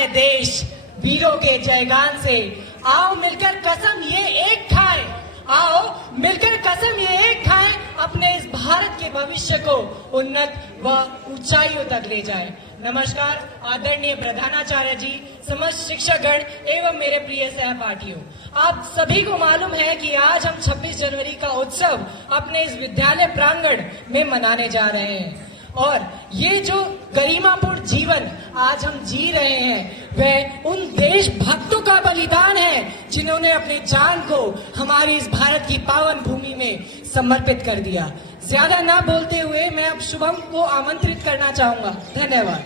है देश वीरों के जयगान से। आओ मिलकर कसम ये एक खाएं, आओ मिलकर कसम ये एक खाएं, अपने इस भारत के भविष्य को उन्नत व ऊंचाइयों तक ले जाएं। नमस्कार आदरणीय प्रधानाचार्य जी, समस्त शिक्षकगण एवं मेरे प्रिय सहपाठियों, आप सभी को मालूम है कि आज हम 26 जनवरी का उत्सव अपने इस विद्यालय प्रांगण में मनाने जा रहे हैं और ये जो गरिमापूर्ण जीवन आज हम जी रहे हैं वह उन देशभक्तों का बलिदान है जिन्होंने अपनी जान को हमारी इस भारत की पावन भूमि में समर्पित कर दिया। ज्यादा ना बोलते हुए मैं अब शुभम को आमंत्रित करना चाहूंगा। धन्यवाद।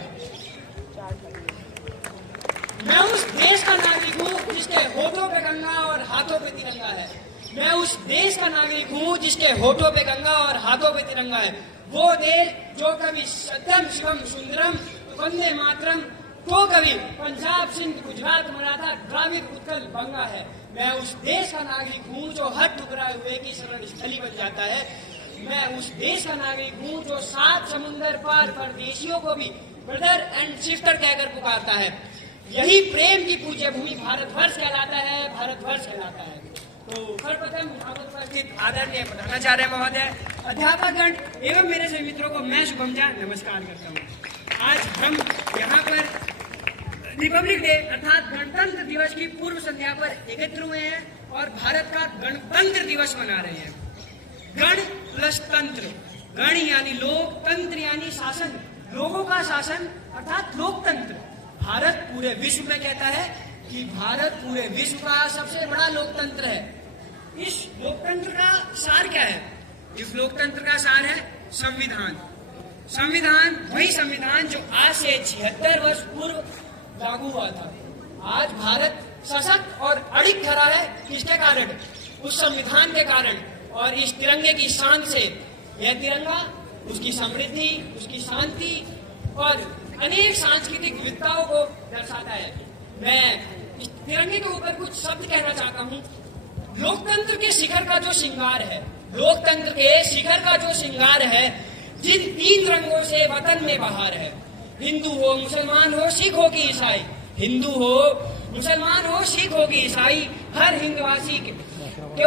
मैं उस देश का नागरिक हूँ जिसके होठों पे गंगा और हाथों पे तिरंगा है। मैं उस देश का नागरिक हूँ जिसके होठों पे गंगा और हाथों पे तिरंगा है। वो देश जो कभी सत्यम शिवम सुंदरम वंदे मातरम, तो कभी पंजाब सिंध गुजरात मराठा द्राविड़ उत्कल बंगा है। मैं उस देश का नागरिक हूँ जो हर ठुकराए हुए की शरण स्थली बन जाता है। मैं उस देश का नागरिक हूँ जो 7 समुंदर पार परदेशियों को भी ब्रदर एंड सिस्टर कहकर पुकारता है। यही प्रेम की पूज्य भूमि भारतवर्ष कहलाता है, भारतवर्ष कहलाता है। तो सर्वप्रथम उपस्थित आदरणीय प्रधानाचार्य महोदय, अध्यापकगण एवं मेरे सभी मित्रों को मैं शुभम झा नमस्कार करता हूँ। आज हम यहाँ पर रिपब्लिक डे अर्थात गणतंत्र दिवस की पूर्व संध्या पर एकत्र हुए हैं और भारत का गणतंत्र दिवस मना रहे हैं। गण प्लस तंत्र, गण यानी लोक, तंत्र यानी शासन, लोगों का शासन अर्थात लोकतंत्र। भारत पूरे विश्व में कहता है कि भारत पूरे विश्व का सबसे बड़ा लोकतंत्र है। इस लोकतंत्र का सार क्या है? इस लोकतंत्र का सार है संविधान। संविधान वही संविधान जो आज से 76 वर्ष पूर्व लागू हुआ था। आज भारत सशक्त और अडिग खड़ा है। किसके कारण? उस संविधान के कारण और इस तिरंगे की शान से। यह तिरंगा उसकी समृद्धि, उसकी शांति और अनेक सांस्कृतिक विविधताओं को दर्शाता है। मैं इस तिरंगे के ऊपर कुछ शब्द कहना चाहता हूँ। लोकतंत्र के शिखर का जो श्रृंगार है, लोकतंत्र के शिखर का जो श्रृंगार है, जिन 3 रंगों से वतन में बहार है, हिंदू हो, मुसलमान हो, सिख हो कि ईसाई, हिंदू हो, मुसलमान हो, सिख हो कि ईसाई, हर हिंदवासी के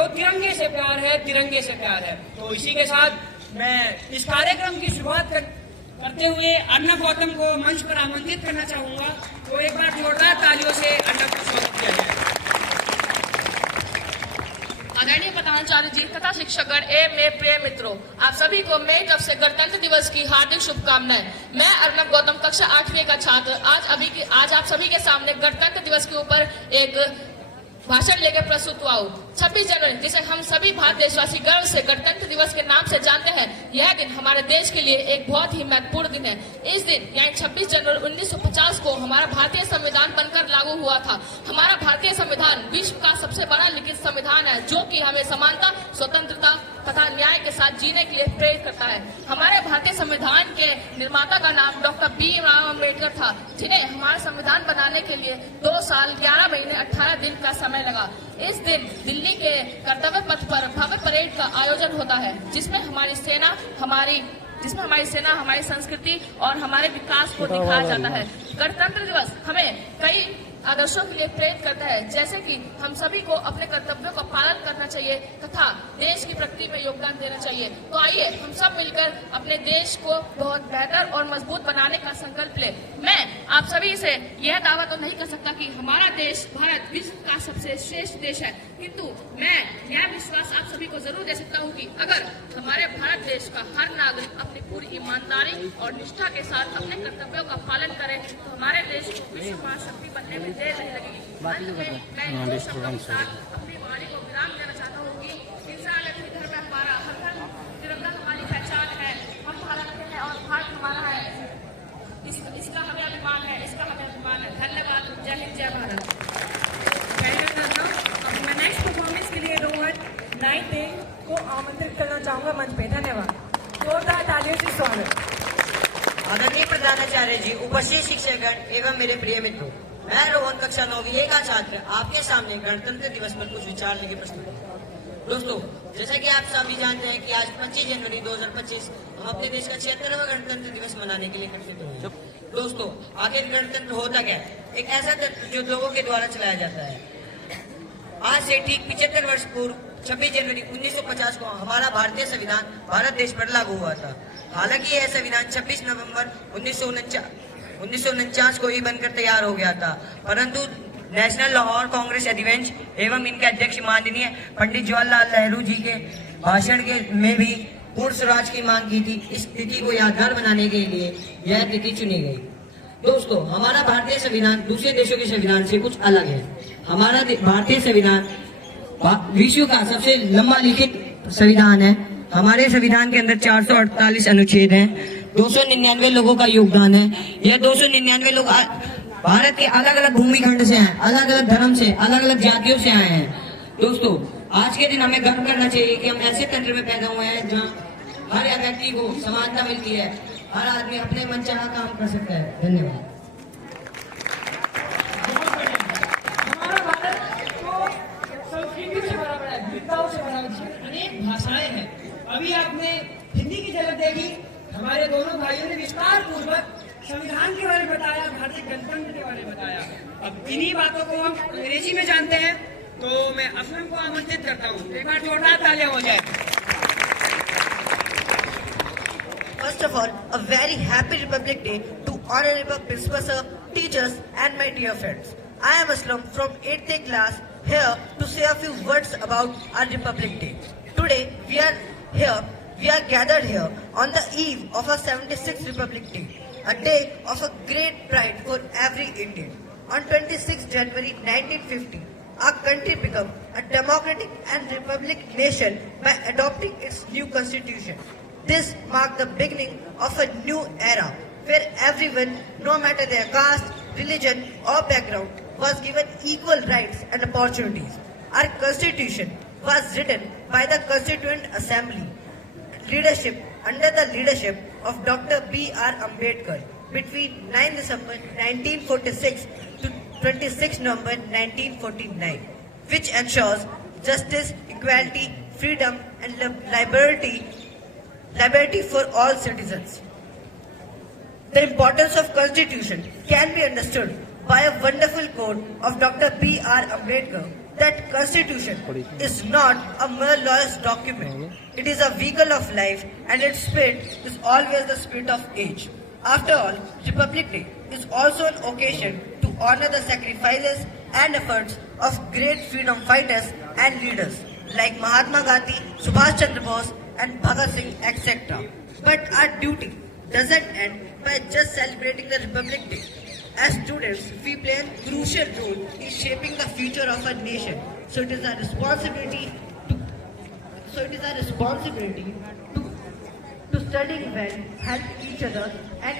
तिरंगे से प्यार है, तिरंगे से प्यार है। तो इसी के साथ मैं इस कार्यक्रम की शुरुआत करते हुए अर्नब गौतम को मंच पर आमंत्रित करना चाहूंगा। तो एक बार जोरदार तालियों से अर्नब का स्वागत किया जाए। आदरणीय प्रधानाचार्य जी तथा शिक्षकगण एवं मेरे प्रिय मित्रों, आप सभी को मेरी तरफ से गणतंत्र दिवस की हार्दिक शुभकामनाएं। मैं अर्नब गौतम कक्षा 8वीं का छात्र आज आप सभी के सामने गणतंत्र दिवस के ऊपर एक भाषण लेकर प्रस्तुत हुआ हूँ। 26 जनवरी जिसे हम सभी भारत देशवासी गर्व से गणतंत्र दिवस के नाम से जानते हैं, यह दिन हमारे देश के लिए एक बहुत ही महत्वपूर्ण दिन है। इस दिन यानी 26 जनवरी 1950 को हमारा भारतीय संविधान बनकर लागू हुआ था। हमारा भारतीय संविधान विश्व का सबसे बड़ा लिखित संविधान है जो कि हमें समानता, स्वतंत्रता तथा न्याय के साथ जीने के लिए प्रेरित करता है। हमारे भारतीय संविधान के निर्माता का नाम डॉक्टर भीमराव अम्बेडकर था, जिन्हें हमारा संविधान बनाने के लिए 2 साल 11 महीने 18 दिन का समय लगा। इस दिन दिल्ली के कर्तव्य पथ पर भव्य परेड का आयोजन होता है जिसमें हमारी सेना हमारी संस्कृति और हमारे विकास को दिखाया जाता है। गणतंत्र दिवस हमें कई आदर्शों के लिए प्रेरित करता है, जैसे कि हम सभी को अपने कर्तव्यों का पालन करना चाहिए तथा देश की प्रगति में योगदान देना चाहिए। तो आइए हम सब मिलकर अपने देश को बहुत बेहतर और मजबूत बनाने का संकल्प ले। मैं आप सभी से यह दावा तो नहीं कर सकता कि हमारा देश भारत विश्व का सबसे श्रेष्ठ देश है, किंतु मैं यह विश्वास आप सभी को जरूर दे सकता हूँ कि अगर हमारे भारत देश का हर नागरिक अपनी पूरी ईमानदारी और निष्ठा के साथ अपने कर्तव्यों का पालन करे तो हमारे देश को विश्व महाशक्ति बनने में देर नहीं लगेगी। अंत में मैं दो शब्दों के साथ अपनी वाणी को विराम देना चाहता हूँ कि इंसान अपने घर में हमारा हर घर तिरंगा हमारी पहचान है। हम भारत के हैं और भारत हमारा है। इसका हमें अभिमान है, इसका हमें अभिमान है। धन्यवाद। जय हिंद, जय भारत। मैं नेक्स्ट परफॉर्मेंस के लिए रोहन 9th A को आमंत्रित करना चाहूंगा मंच पे। धन्यवाद। जोरदार तालियों से स्वागत। आदरणीय प्रधानाचार्य जी, उपस्थित शिक्षकगण एवं मेरे प्रिय मित्रों, मैं रोहन कक्षा 9वीं का छात्र आपके सामने गणतंत्र दिवस पर कुछ विचार लेके प्रस्तुत हूँ। दोस्तों, जैसा कि आप सभी जानते हैं कि आज 25 जनवरी 2025 हम अपने देश का 76वां गणतंत्र दिवस मनाने के लिए एकत्रित हुए हैं। दोस्तों, आखिर गणतंत्र होता क्या है? एक ऐसा तंत्र जो लोगों के द्वारा चलाया जाता है। आज से ठीक 75 वर्ष पूर्व 26 जनवरी 1950 को हमारा भारतीय संविधान भारत देश पर लागू हुआ था। हालांकि यह संविधान 26 नवंबर 1949 को ही बनकर तैयार हो गया था, परंतु नेशनल लाहौर कांग्रेस अधिवेश एवं इनके अध्यक्ष माननीय पंडित जवाहरलाल नेहरू जी के भाषण के में भी पूर्ण स्वराज की मांग की थी। इस तिथि को यादगार बनाने के लिए यह तिथि चुनी गई। दोस्तों, हमारा भारतीय संविधान दूसरे देशों के संविधान से कुछ अलग है। हमारा भारतीय संविधान विश्व का सबसे लंबा लिखित संविधान है। हमारे संविधान के अंदर 448 अनुच्छेद हैं, 299 लोगों का योगदान है। यह 299 लोग भारत के अलग अलग भूमिखंड से हैं, अलग अलग धर्म से, अलग अलग जातियों से आए हैं। दोस्तों, आज के दिन हमें गर्व करना चाहिए कि हम ऐसे तंत्र में पैदा हुए हैं जहाँ हर व्यक्ति को समानता मिलती है, हर आदमी अपने मनचाहा काम कर सकता है। धन्यवाद। हमारा भारत तो संस्कृति से भरा पड़ा है, विविधताओं से भरा, जिसमें अनेक भाषाएं हैं। अभी आपने हिंदी की झलक देखी, हमारे दोनों भाइयों ने विस्तार पूर्वक संविधान के बारे में बताया, भारतीय गणतंत्र के बारे में बताया। अब इन्हीं बातों को हम अंग्रेजी में जानते हैं, तो मैं असलम को आमंत्रित करता हूँ, एक बार जोरदार तालियां हो जाए। First of all, a very happy Republic Day to honorable principal sir, teachers and my dear friends. I am Aslam from 8th class here to say a few words about our Republic Day. Today we are gathered here on the eve of our 76th Republic Day, a day of a great pride for every Indian. On 26 January 1950, our country became a democratic and republic nation by adopting its new constitution. This marked the beginning of a new era where everyone, no matter their caste, religion or background, was given equal rights and opportunities. Our constitution was written by the Constituent Assembly under the leadership of Dr. B.R. Ambedkar between 9 December 1946 to 26 November 1949, which ensures justice, equality, freedom and liberty for all citizens. The importance of Constitution can be understood by a wonderful quote of Dr. B.R. Ambedkar that Constitution is not a mere lawyer's document. It is a vehicle of life and its spirit is always the spirit of age. After all, Republic Day is also an occasion to honor the sacrifices and efforts of great freedom fighters and leaders like Mahatma Gandhi, Subhash Chandra Bose and Bhagat Singh, etc. But our duty doesn't end by just celebrating the Republic Day. As students, we play a crucial role in shaping the future of our nation. So it is our responsibility to study well, help each other, and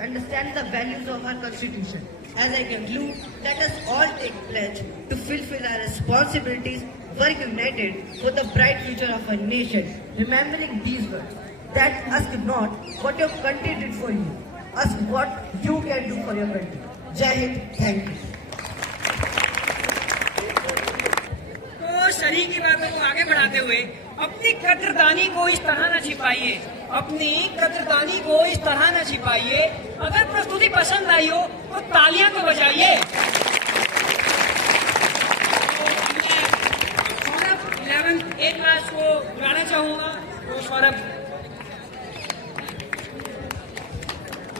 understand the values of our Constitution. As I conclude, let us all take pledge to fulfill our responsibilities, work united for the bright future of our nation, remembering these words, that ask not what your country did for you, ask what you can do for your country. Jai Hind, thank you. तो शरीर की बातों को आगे बढ़ाते हुए अपनी कद्रदानी को इस तरह न छिपाइए, अपनी कद्रदानी को इस तरह न छिपाइए। अगर प्रस्तुति पसंद आई हो तो तालियां तो बजाइए। सौरभ 11th A क्लास को बुलाना चाहूंगा। तो Saurabh.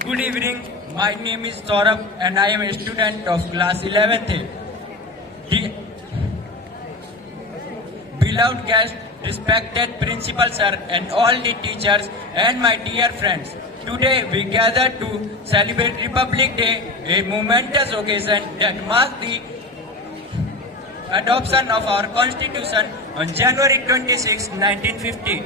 Good evening. My name is Saurabh and I am a student of class 11th A. Beloved guests, respected principal sir and all the teachers and my dear friends. Today we gather to celebrate Republic Day, a momentous occasion that marks the adoption of our Constitution on January 26, 1950.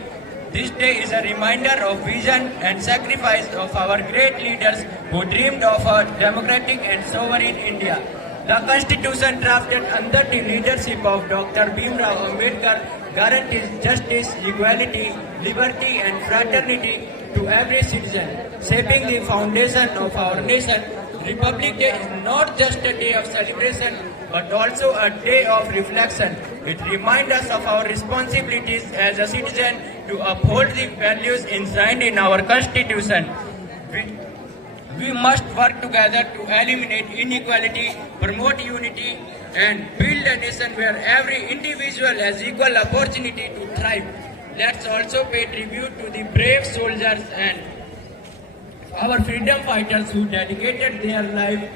This day is a reminder of vision and sacrifice of our great leaders who dreamed of a democratic and sovereign India. The Constitution drafted under the leadership of Dr. Bhimrao Ambedkar guarantees justice, equality, liberty and fraternity to every citizen, shaping the foundation of our nation. Republic Day is not just a day of celebration but also a day of reflection. It reminds us of our responsibilities as a citizen to uphold the values enshrined in our Constitution. we must work together to eliminate inequality, promote unity, and build a nation where every individual has equal opportunity to thrive. Let's also pay tribute to the brave soldiers and our freedom fighters who dedicated their life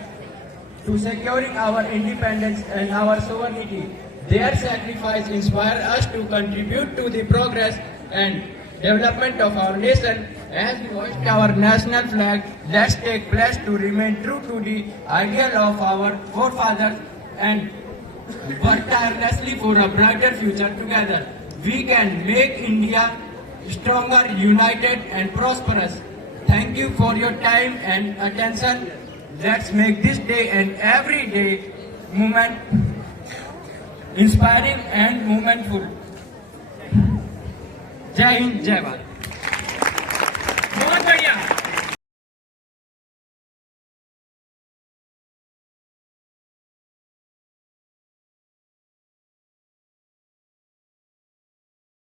to securing our independence and our sovereignty. Their sacrifice inspires us to contribute to the progress and development of our nation. As we hoist our national flag, let's take pledge to remain true to the ideal of our forefathers and work tirelessly for a brighter future together. We can make India stronger, united and prosperous. Thank you for your time and attention. Let's make this day and every day moment inspiring and momentful. Jai Hind, Jai Bharat.